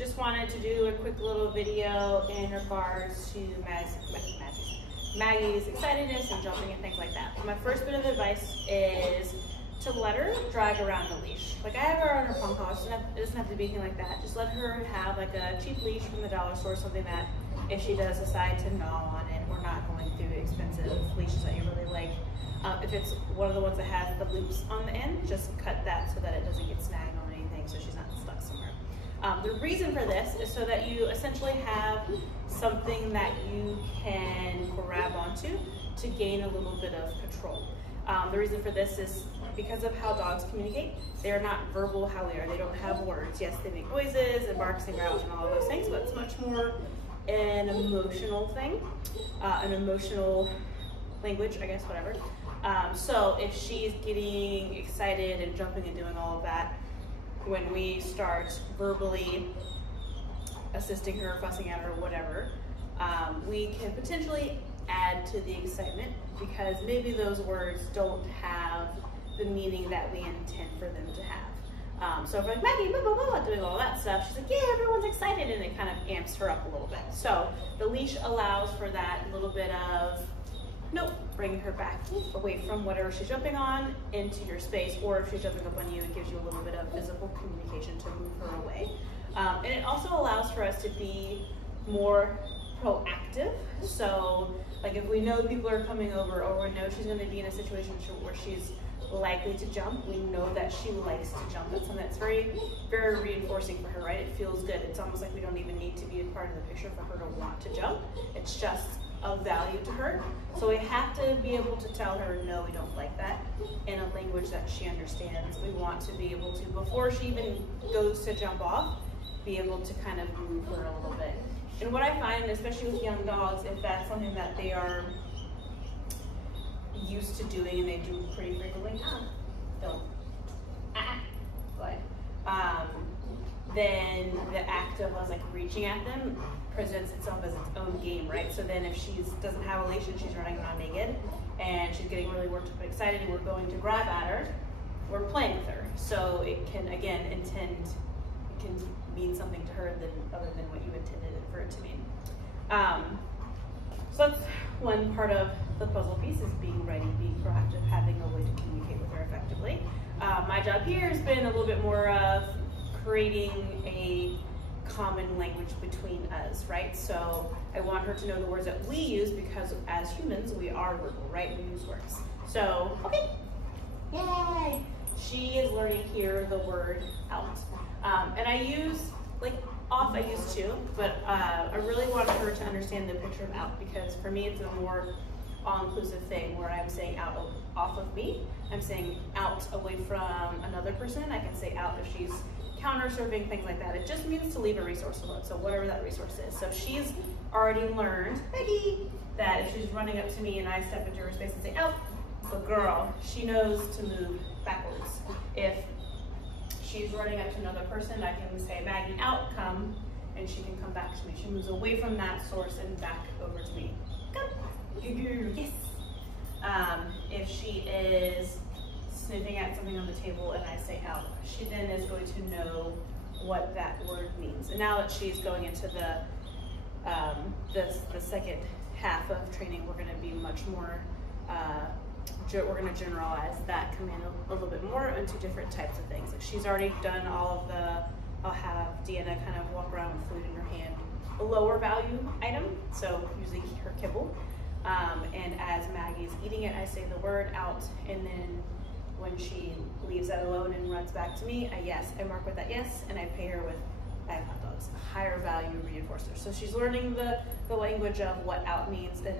just wanted to do a quick little video in regards to Maggie's excitedness and jumping and things like that. My first bit of advice is to let her drag around the leash. Like, I have her on her punk collar, so it doesn't have to be anything like that. Just let her have like a cheap leash from the dollar store, something that if she does decide to gnaw on it, we're not going through expensive leashes that you really like. If it's one of the ones that has the loops on the end, just cut that so that it doesn't get snagged on anything, so she's not stuck somewhere. The reason for this is so that you essentially have something that you can grab onto to gain a little bit of control. The reason for this is because of how dogs communicate. They are not verbal how we are. They don't have words. Yes, they make noises and barks and growls and all of those things, but it's much more an emotional thing, an emotional language, I guess, whatever. So if she's getting excited and jumping and doing all of that, when we start verbally assisting her, fussing at her, whatever, we can potentially add to the excitement because maybe those words don't have the meaning that we intend for them to have. So if we're like, Maggie, blah, blah, blah, doing all that stuff, she's like, yeah, everyone's excited, and it kind of amps her up a little bit. So the leash allows for that little bit of, nope, bringing her back away from whatever she's jumping on into your space, or if she's jumping up on you, it gives you a little bit of physical communication to move her away. And it also allows for us to be more proactive. So like if we know people are coming over, or we know she's going to be in a situation where she's likely to jump, we know that she likes to jump. It's something that's very, very reinforcing for her, right? It feels good. It's almost like we don't even need to be a part of the picture for her to want to jump. It's just of value to her. So we have to be able to tell her, no, we don't like that, in a language that she understands. We want to be able to, before she even goes to jump off, be able to kind of move her a little bit. And what I find, especially with young dogs, if that's something that they are used to doing and they do pretty frequently, then the act of us like reaching at them presents itself as its own game, right? So then if she doesn't have a leash and she's running around naked and she's getting really worked up and excited and we're going to grab at her, we're playing with her. So it can, again, can mean something to her other than what you intended it for it to mean. So that's one part of the puzzle piece, is being ready, being proactive, having a way to communicate with her effectively. My job here has been a little bit more of creating a common language between us, right? So I want her to know the words that we use because as humans, we are verbal, right? We use words. So, okay, yay! She is learning here the word out. And I use, like, off I use too, but I really want her to understand the picture of out because for me it's a more all-inclusive thing where I'm saying out off of me. I'm saying out away from another person. I can say out if she's counter-serving, things like that. It just means to leave a resource alone, so whatever that resource is. So she's already learned, Maggie, that if she's running up to me and I step into her space and say out, good girl, she knows to move backwards. If she's running up to another person, I can say, Maggie, out, come, and she can come back to me. She moves away from that source and back over to me. Come. Yes. If she is sniffing at something on the table and I say out, she then is going to know what that word means. And now that she's going into the second half of training, we're going to be much more, we're going to generalize that command a little bit more into different types of things. Like she's already done all of the, I'll have Deanna kind of walk around with food in her hand, a lower value item, so usually her kibble. And as Maggie's eating it, I say the word out, and then when she leaves that alone and runs back to me, I mark with that yes, and I pay her with, I have hot dogs, higher value reinforcer. So she's learning the language of what out means and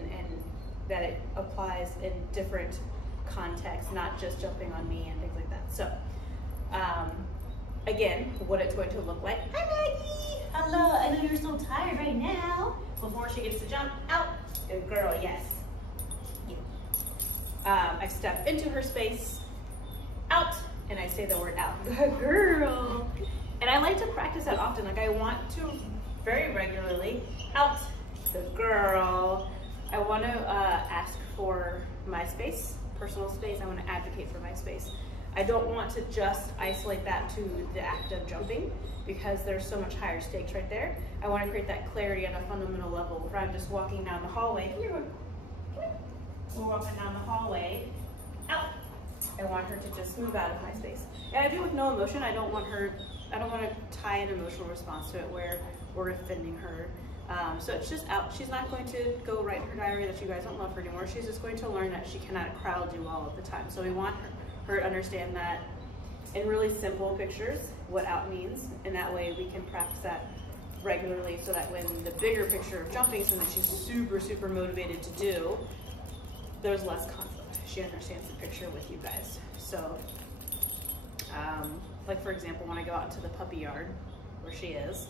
that it applies in different contexts, not just jumping on me and things like that. So, again, what it's going to look like. Hi Maggie! Hello, I know you're so tired right now. Before she gets to jump, out. Good girl, yes. Yeah. I step into her space, out, and I say the word out. Good girl. And I like to practice that often. Like I want to very regularly, out, good girl. I want to ask for my space, personal space. I want to advocate for my space. I don't want to just isolate that to the act of jumping because there's so much higher stakes right there. I want to create that clarity at a fundamental level where I'm just walking down the hallway. Here, come here. We're walking down the hallway. Out. I want her to just move out of my space. And I do it with no emotion. I don't want to tie an emotional response to it where we're offending her. So it's just out. She's not going to go write in her diary that you guys don't love her anymore. She's just going to learn that she cannot crowd you all of the time. So we want her to understand that in really simple pictures, what out means. And that way we can practice that regularly so that when the bigger picture of jumping, something that she's super, super motivated to do, there's less conflict. She understands the picture with you guys. So, like for example, when I go out into the puppy yard where she is,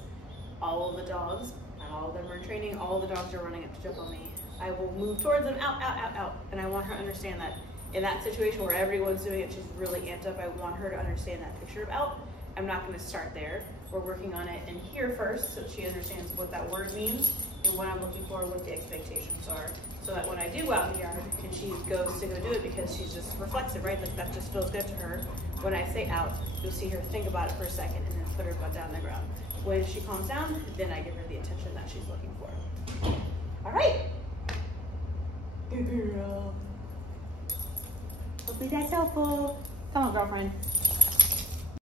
all of the dogs, not all of them are in training, all of the dogs are running up to jump on me. I will move towards them, out, out, out, out. And I want her to understand that in that situation where everyone's doing it, she's really amped up, I want her to understand that picture of out. I'm not gonna start there. We're working on it in here first so she understands what that word means and what I'm looking for, what the expectations are. So that when I do go out in the yard and she goes to go do it because she's just reflexive, right? Like that just feels good to her. When I say out, you'll see her think about it for a second and then put her butt down on the ground. When she calms down, then I give her the attention that she's looking for. All right. Good girl. Hopefully that's helpful. Come on, girlfriend.